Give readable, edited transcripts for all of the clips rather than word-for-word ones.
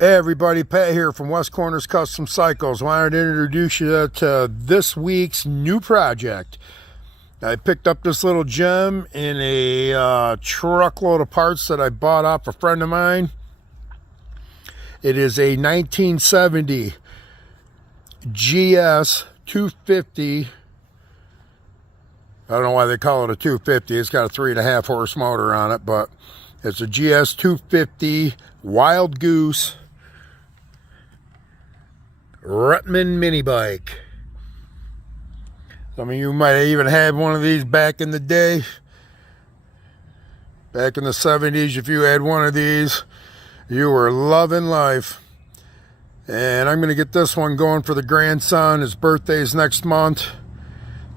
Hey everybody, Pat here from West Corners Custom Cycles. Wanted to introduce you to this week's new project. I picked up this little gem in a truckload of parts that I bought off a friend of mine. It is a 1970 GS 250. I don't know why they call it a 250. It's got a 3.5 horse motor on it, but it's a GS 250 Wild Goose Ruttman mini bike. Some of you might have even had one of these back in the day. Back in the 70s, if you had one of these, you were loving life. And I'm going to get this one going for the grandson. His birthday's next month.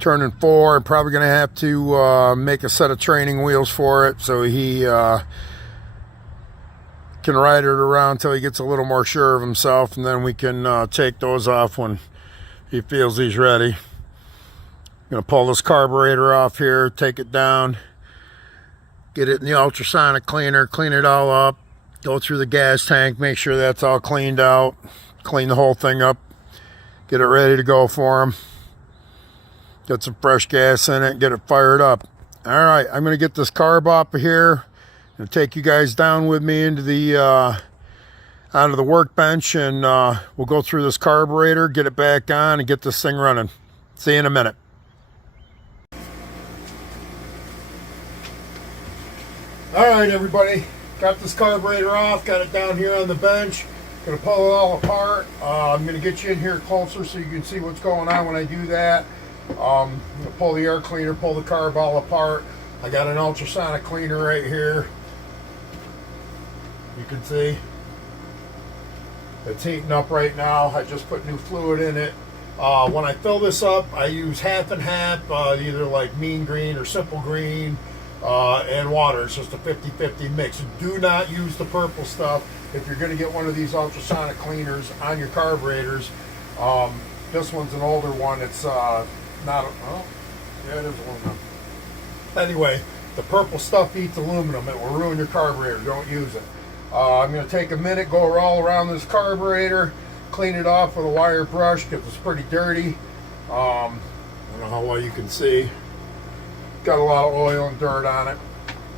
Turning 4. I'm probably going to have to make a set of training wheels for it so he can ride it around till he gets a little more sure of himself, and then we can take those off when he feels he's ready. I'm going to pull this carburetor off here, take it down, get it in the ultrasonic cleaner, clean it all up, go through the gas tank, make sure that's all cleaned out, clean the whole thing up, get it ready to go for him. Get some fresh gas in it, get it fired up. All right, I'm going to get this carb off of here and take you guys down with me into the onto the workbench, and we'll go through this carburetor, get it back on, and get this thing running. See you in a minute. All right, everybody, got this carburetor off, got it down here on the bench. Gonna pull it all apart. I'm gonna get you in here closer so you can see what's going on when I do that. I'm gonna pull the air cleaner, pull the carb all apart. I got an ultrasonic cleaner right here. You can see it's heating up right now. I just put new fluid in it. When I fill this up, I use half and half, either like mean green or simple green, and water. It's just a 50-50 mix. Do not use the purple stuff if you're going to get one of these ultrasonic cleaners on your carburetors. This one's an older one. It's not oh, yeah, it is aluminum. Anyway, the purple stuff eats aluminum. It will ruin your carburetor. Don't use it. I'm going to take a minute, go all around this carburetor, clean it off with a wire brush because it's pretty dirty. I don't know how well you can see. Got a lot of oil and dirt on it.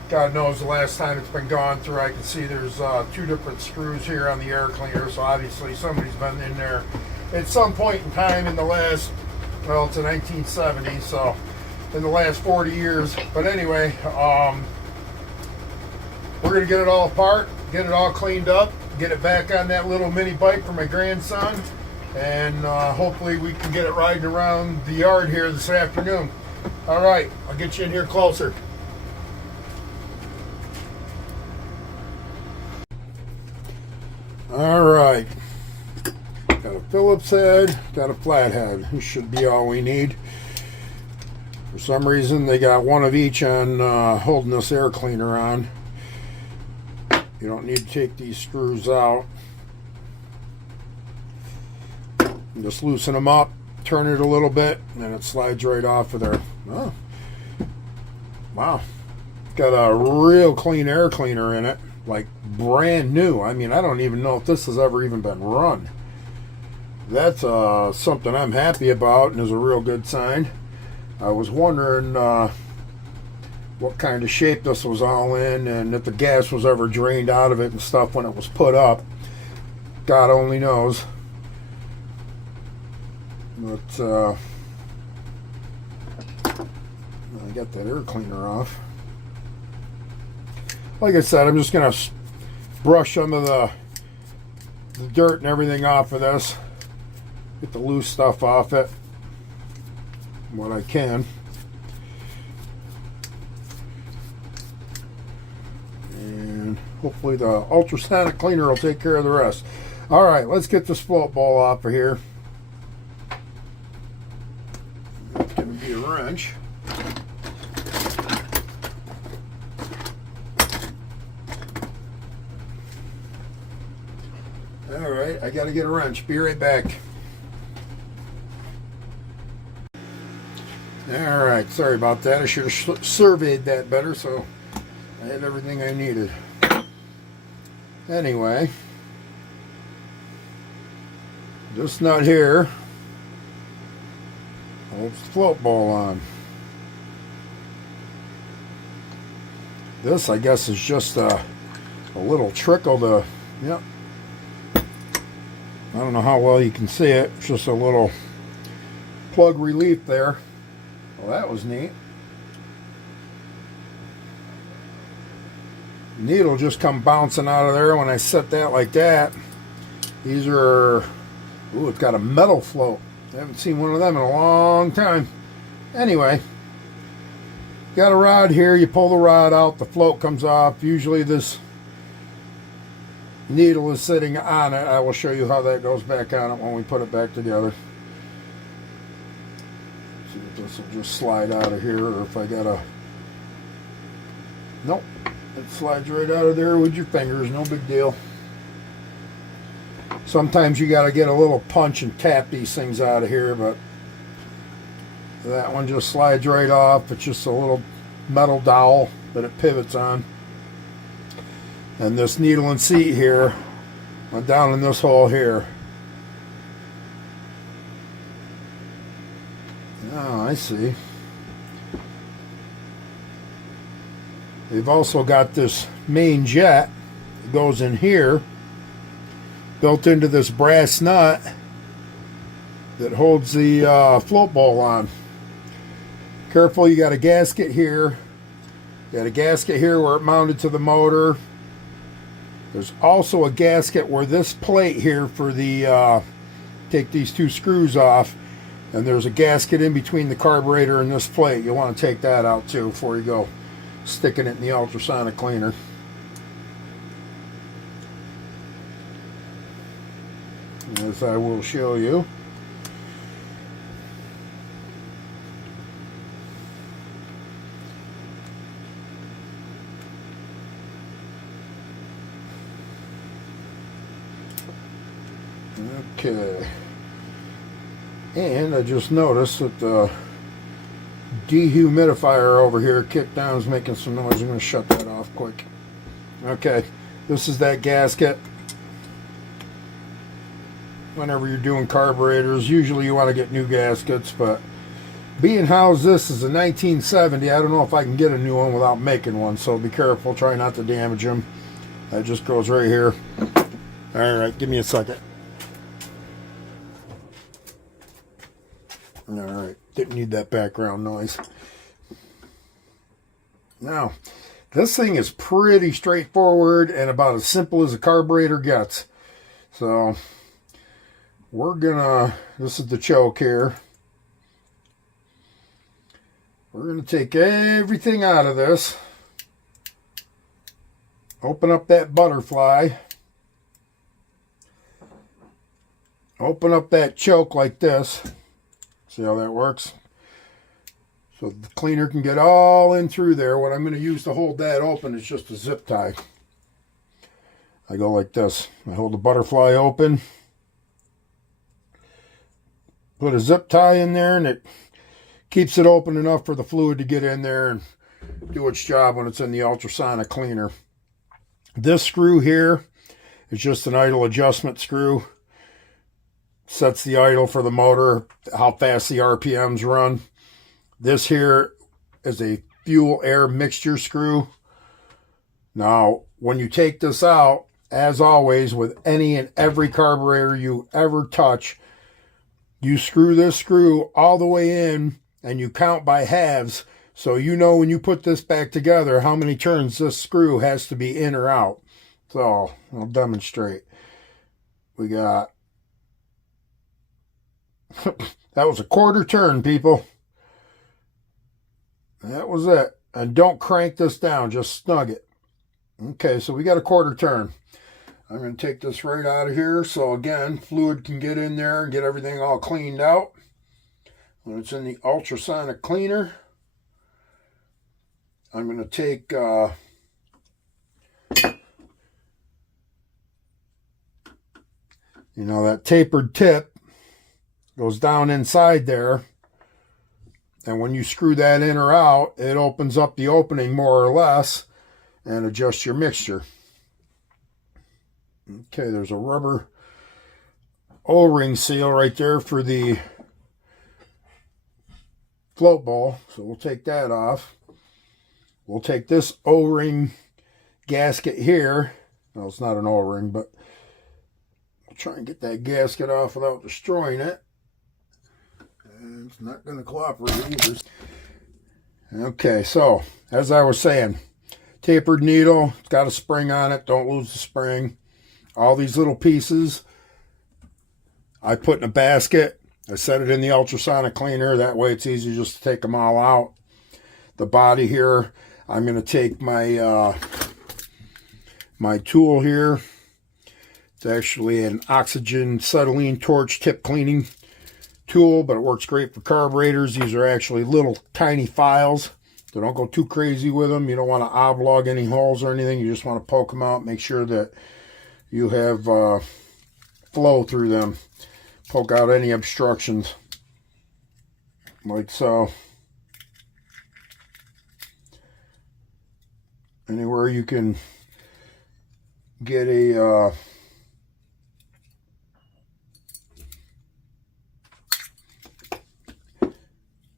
God knows the last time it's been gone through. I can see there's 2 different screws here on the air cleaner, so obviously somebody's been in there at some point in time in the last, well, it's a 1970s, so in the last 40 years. But anyway, we're going to get it all apart, get it all cleaned up, get it back on that little mini bike for my grandson, and hopefully we can get it riding around the yard here this afternoon. All right, I'll get you in here closer. All right, got a Phillips head, got a flathead. This should be all we need. For some reason, they got one of each on holding this air cleaner on. You don't need to take these screws out. Just loosen them up, turn it a little bit, and it slides right off of there. Oh, wow. Got a real clean air cleaner in it, like brand new. I mean, I don't even know if this has ever even been run. That's something I'm happy about and is a real good sign. I was wondering what kind of shape this was all in, and if the gas was ever drained out of it and stuff when it was put up. God only knows. But I got that air cleaner off. Like I said, I'm just gonna brush some of the dirt and everything off of this, get the loose stuff off it, what I can. And hopefully the ultrasonic cleaner will take care of the rest. All right, let's get this float ball off of here. It's going to be a wrench. All right, I got to get a wrench. Be right back. All right, sorry about that. I should have surveyed that better, so I had everything I needed. Anyway, This nut here holds the float bowl on. This, I guess, is just a little trickle to, yep. I don't know how well you can see it. It's just a little plug relief there. Well, that was neat. Needle just come bouncing out of there when I set that like that. These are, ooh, it's got a metal float. I haven't seen one of them in a long time. Anyway, got a rod here. You pull the rod out, the float comes off. Usually this needle is sitting on it. I will show you how that goes back on it when we put it back together. See if this will just slide out of here, or if I gotta, nope, it slides right out of there with your fingers, no big deal. Sometimes you gotta get a little punch and tap these things out of here, but that one just slides right off. It's just a little metal dowel that it pivots on. And this needle and seat here went down in this hole here. Oh, I see. They've also got this main jet that goes in here, built into this brass nut that holds the float bowl on. Careful, you got a gasket here. You got a gasket here where it mounted to the motor. There's also a gasket where this plate here for the, take these two screws off, and there's a gasket in between the carburetor and this plate. You'll want to take that out too before you go sticking it in the ultrasonic cleaner. As I will show you. Okay, and I just noticed that the dehumidifier over here kicked down, is making some noise. I'm going to shut that off quick. Okay, this is that gasket. Whenever you're doing carburetors, usually you want to get new gaskets, but being housed this is a 1970, I don't know if I can get a new one without making one, so be careful, try not to damage them. That just goes right here. Alright, give me a second. Alright, didn't need that background noise. Now, this thing is pretty straightforward and about as simple as a carburetor gets. So, we're gonna, this is the choke here. We're gonna take everything out of this. Open up that butterfly. Open up that choke like this. See how that works? So the cleaner can get all in through there. What I'm going to use to hold that open is just a zip tie. I go like this. I hold the butterfly open. Put a zip tie in there, and it keeps it open enough for the fluid to get in there and do its job when it's in the ultrasonic cleaner. This screw here is just an idle adjustment screw. Sets the idle for the motor, how fast the RPMs run. This here is a fuel air mixture screw. Now, when you take this out, as always, with any and every carburetor you ever touch, you screw this screw all the way in and you count by halves, so you know when you put this back together how many turns this screw has to be in or out. So, I'll demonstrate. We got that was a quarter turn, people. That was it. And don't crank this down, just snug it. Okay, so we got a quarter turn. I'm going to take this right out of here so again fluid can get in there and get everything all cleaned out. When it's in the ultrasonic cleaner, I'm going to take that tapered tip goes down inside there, and when you screw that in or out, it opens up the opening more or less and adjusts your mixture. Okay, there's a rubber O-ring seal right there for the float ball. So we'll take that off. We'll take this O-ring gasket here. No, it's not an O-ring, but we'll try and get that gasket off without destroying it. And it's not going to cooperate either. Okay, so as I was saying, tapered needle, it's got a spring on it. Don't lose the spring. All these little pieces I put in a basket. I set it in the ultrasonic cleaner. That way it's easy just to take them all out. The body here, I'm going to take my my tool here. It's actually an oxygen acetylene torch tip cleaning tool, but it works great for carburetors. These are actually little tiny files, so don't go too crazy with them. You don't want to oblog any holes or anything. You just want to poke them out, make sure that you have flow through them. Poke out any obstructions, like so. Anywhere you can get a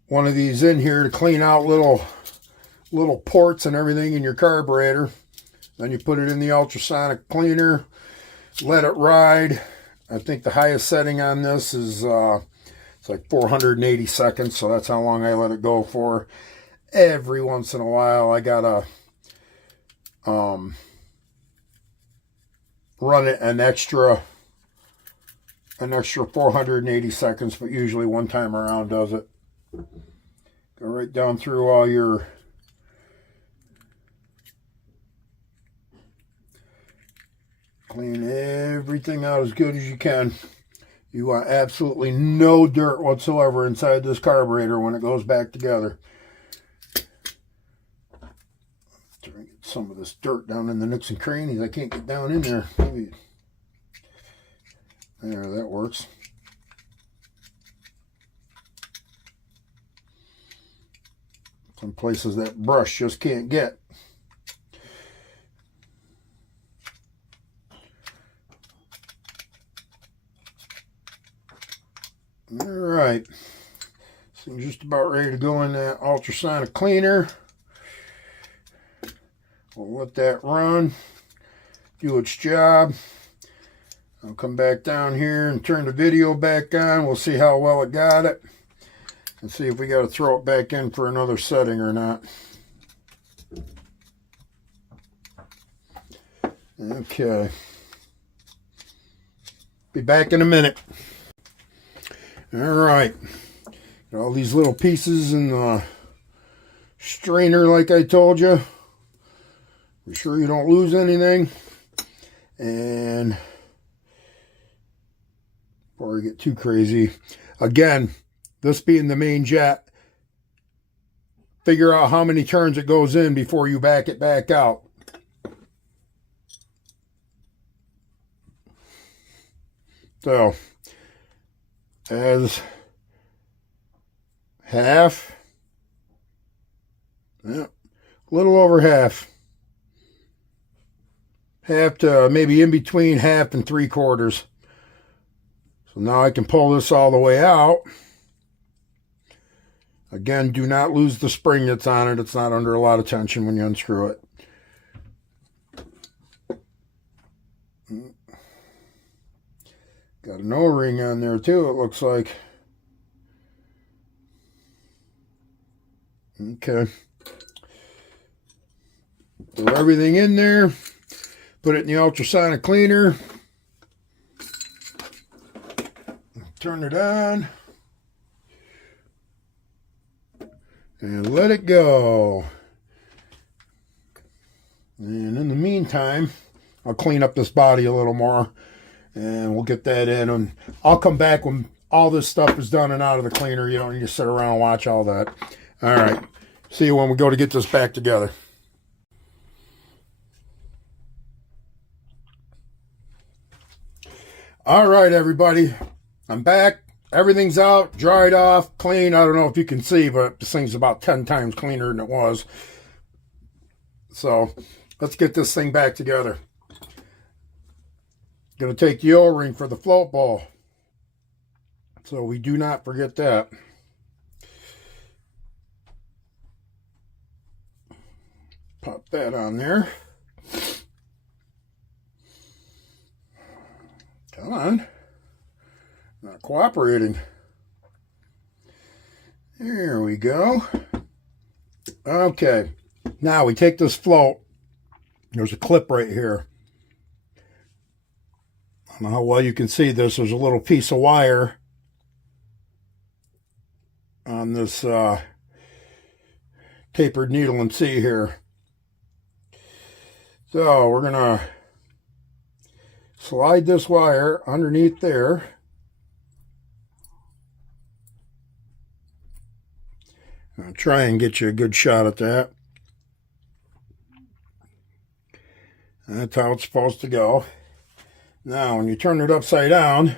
one of these in here to clean out little ports and everything in your carburetor. Then you put it in the ultrasonic cleaner, let it ride. I think the highest setting on this is it's like 480 seconds, so that's how long I let it go for. Every once in a while I gotta run it an extra 480 seconds, but usually one time around does it. Go right down through all your clean everything out as good as you can. You want absolutely no dirt whatsoever inside this carburetor when it goes back together. Try and get some of this dirt down in the nooks and crannies. I can't get down in there. Maybe. There, that works. Some places that brush just can't get. All right, so I'm just about ready to go in that ultrasonic cleaner. We'll let that run, do its job. I'll come back down here and turn the video back on. We'll see how well it got it and see if we got to throw it back in for another setting or not. Okay, be back in a minute. All right, got all these little pieces in the strainer like I told you. Be sure you don't lose anything. And before we get too crazy, again, this being the main jet, figure out how many turns it goes in before you back it back out. So, as half, yeah, a little over half to maybe in between half and 3/4. So now I can pull this all the way out. Again, do not lose the spring that's on it. It's not under a lot of tension when you unscrew it. Got an O-ring on there too, it looks like. Okay. Throw everything in there. Put it in the ultrasonic cleaner. Turn it on. And let it go. And in the meantime, I'll clean up this body a little more. And we'll get that in. And I'll come back when all this stuff is done and out of the cleaner. You don't need to sit around and watch all that. All right. See you when we go to get this back together. All right, everybody. I'm back. Everything's out, dried off, clean. I don't know if you can see, but this thing's about 10 times cleaner than it was. So let's get this thing back together. Going to take the O-ring for the float ball. So we do not forget that. Pop that on there. Come on. Not cooperating. There we go. Okay. Now we take this float. There's a clip right here. I don't know how well you can see this. There's a little piece of wire on this tapered needle and C here. So we're going to slide this wire underneath there. I'll try and get you a good shot at that. That's how it's supposed to go. Now, when you turn it upside down,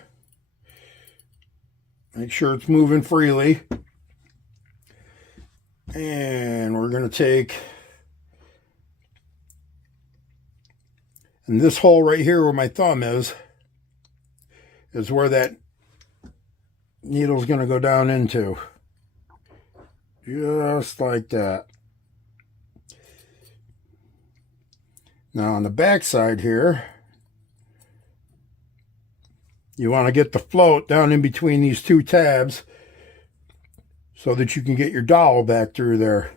make sure it's moving freely. And we're going to take, and this hole right here where my thumb is where that needle's going to go down into. Just like that. Now on the back side here, you want to get the float down in between these two tabs so that you can get your dowel back through there.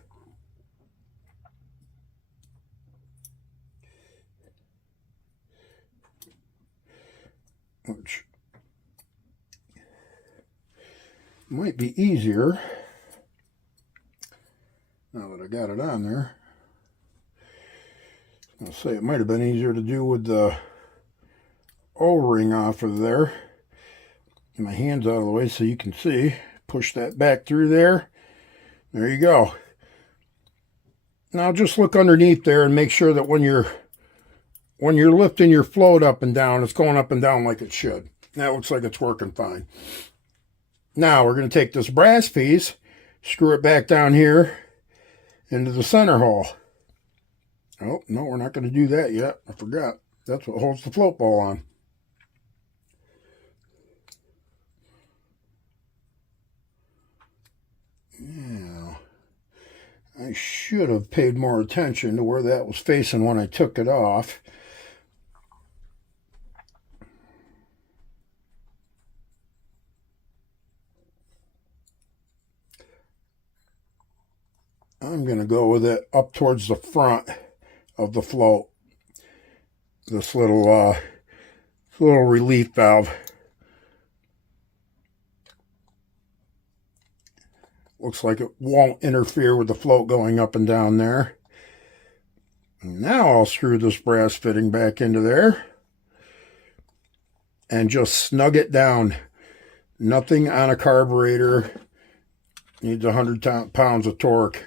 Which might be easier now that I got it on there. I'll say it might have been easier to do with the O-ring off of there. Get my hands out of the way so you can see. Push that back through there. There you go. Now just look underneath there and make sure that when you're lifting your float up and down, it's going up and down like it should. That looks like it's working fine. Now we're going to take this brass piece, screw it back down here into the center hole. Oh, no, we're not going to do that yet. I forgot. That's what holds the float ball on. Now, I should have paid more attention to where that was facing when I took it off. I'm going to go with it up towards the front of the float. This little relief valve. Looks like it won't interfere with the float going up and down there. Now I'll screw this brass fitting back into there and just snug it down. Nothing on a carburetor needs 100 pounds of torque.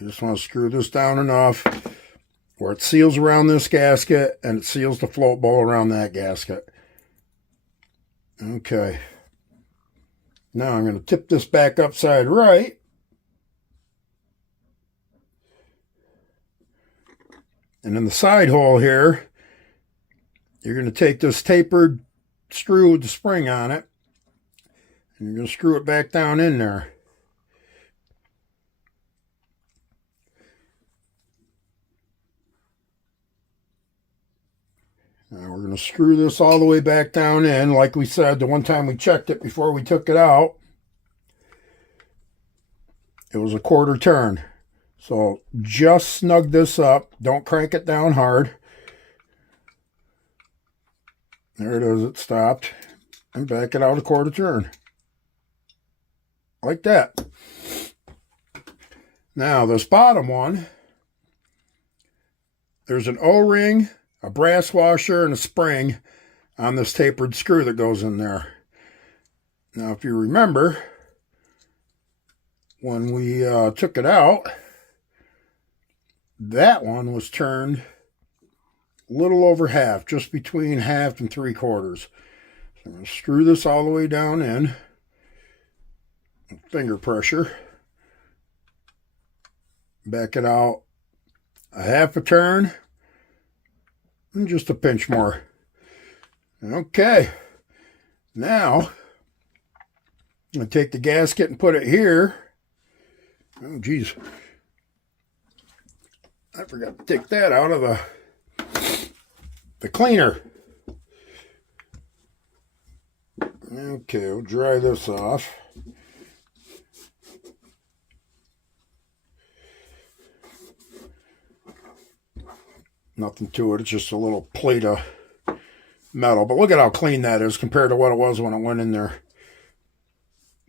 You just want to screw this down enough where it seals around this gasket and it seals the float ball around that gasket. Okay. Now I'm going to tip this back upside right. And in the side hole here, you're going to take this tapered screw with the spring on it, and you're going to screw it back down in there. Now we're going to screw this all the way back down in. Like we said, the one time we checked it before we took it out, it was a quarter turn. So just snug this up. Don't crank it down hard. There it is. It stopped. And back it out a quarter turn. Like that. Now this bottom one, there's an O-ring, a brass washer, and a spring on this tapered screw that goes in there. Now if you remember, when we took it out, that one was turned a little over half, just between half and 3/4. So I'm going to screw this all the way down in. Finger pressure. Back it out a half a turn and just a pinch more. Okay, now I'm going to take the gasket and put it here. Oh, geez. I forgot to take that out of the cleaner. Okay, we'll dry this off. Nothing to it, it's just a little plate of metal. But look at how clean that is compared to what it was when it went in there.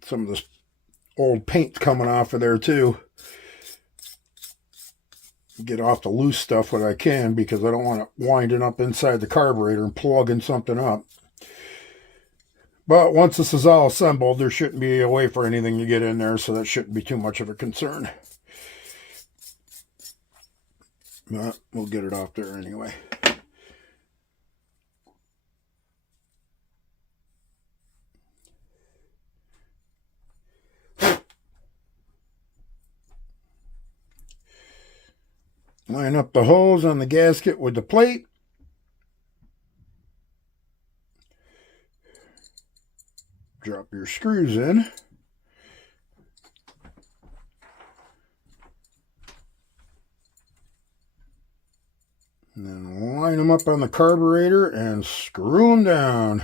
Some of this old paint's coming off of there too. Get off the loose stuff when I can, because I don't want it winding up inside the carburetor and plugging something up. But once this is all assembled, there shouldn't be a way for anything to get in there, so that shouldn't be too much of a concern. But we'll get it off there anyway. Line up the hose on the gasket with the plate. Drop your screws in. And then line them up on the carburetor and screw them down.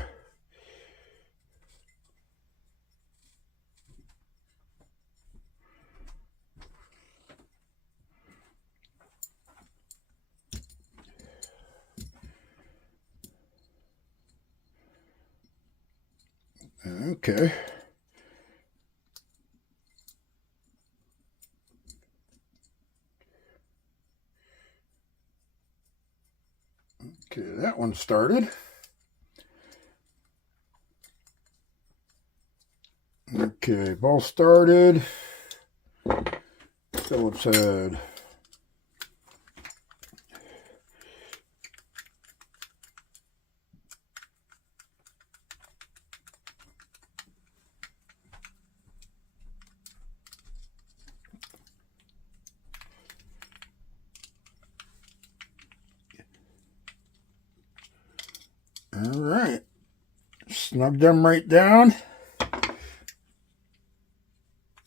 Okay. Okay, that one started. Okay, both started. Phillips head. All right, snug them right down.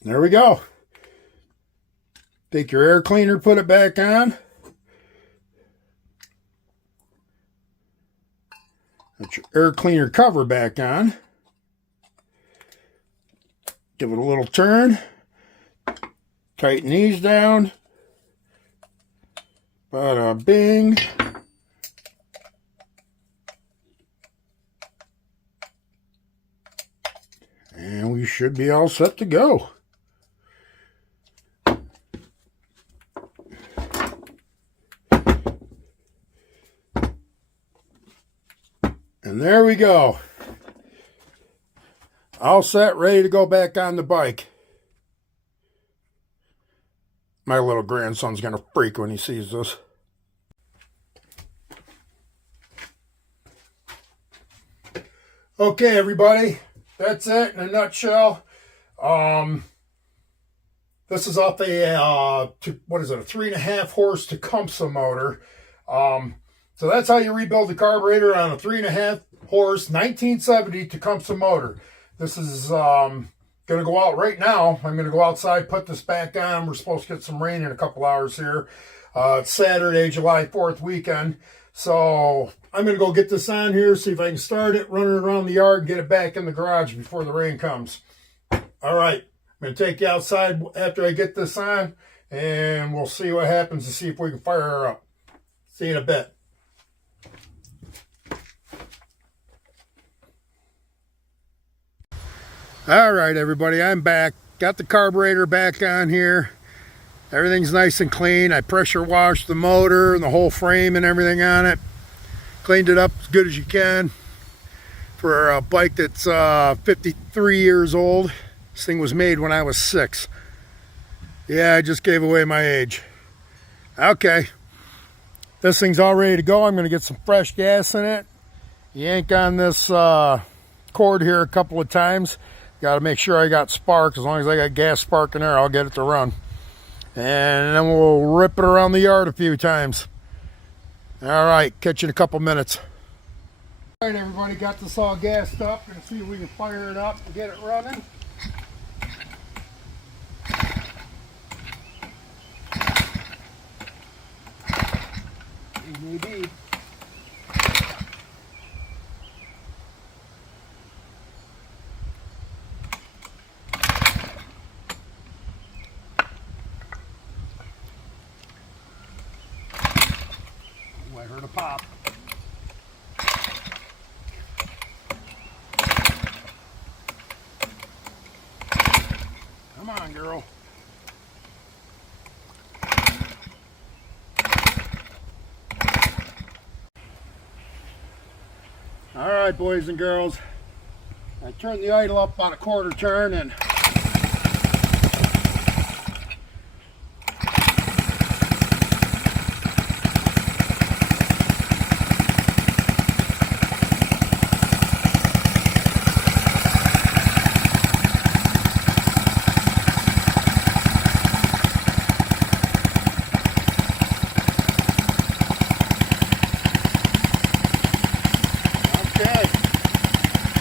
There we go. Take your air cleaner, put it back on. Put your air cleaner cover back on. Give it a little turn. Tighten these down. Bada bing. And we should be all set to go. And there we go. All set, ready to go back on the bike. My little grandson's going to freak when he sees this. Okay, everybody. That's it in a nutshell. This is off a, what is it, a 3.5 horse Tecumseh motor. So that's how you rebuild the carburetor on a 3.5 horse 1970 Tecumseh motor. This is going to go out right now. I'm going to go outside, put this back on. We're supposed to get some rain in a couple hours here. It's Saturday, July 4th weekend. So I'm going to go get this on here, see if I can start it, run it around the yard, and get it back in the garage before the rain comes. All right, I'm going to take you outside after I get this on, and we'll see what happens to see if we can fire her up. See you in a bit. All right, everybody, I'm back. Got the carburetor back on here. Everything's nice and clean. I pressure washed the motor and the whole frame and everything on it. Cleaned it up as good as you can for a bike that's 53 years old. This thing was made when I was 6. Yeah, I just gave away my age. Okay, this thing's all ready to go. I'm going to get some fresh gas in it. Yank on this cord here a couple of times. Got to make sure I got spark. As long as I got gas spark in there, I'll get it to run. And then we'll rip it around the yard a few times. All right, catch you in a couple minutes. All right, everybody, got this all gassed up. Gonna see if we can fire it up and get it running. Maybe. Wet her to pop. Come on, girl. All right, boys and girls. I turned the idle up on a quarter turn and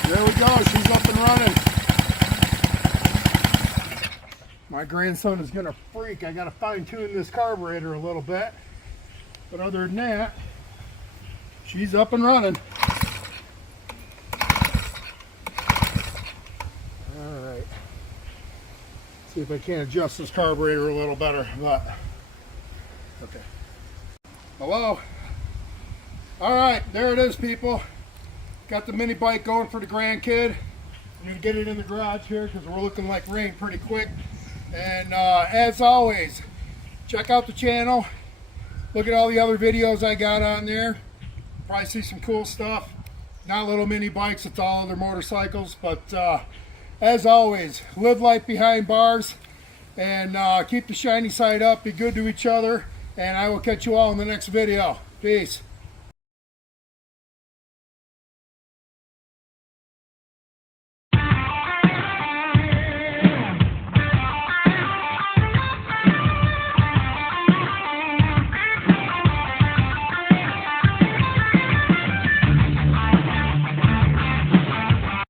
there we go, she's up and running. My grandson is gonna freak. I gotta fine tune this carburetor a little bit. But other than that, she's up and running. Alright. See if I can adjust this carburetor a little better, but okay. Hello? Alright, there it is, people. Got the mini bike going for the grandkid. I'm going to get it in the garage here because we're looking like rain pretty quick. And as always, check out the channel. Look at all the other videos I got on there. Probably see some cool stuff. Not little mini bikes, it's all other motorcycles. But as always, live life behind bars. And keep the shiny side up. Be good to each other. And I will catch you all in the next video. Peace.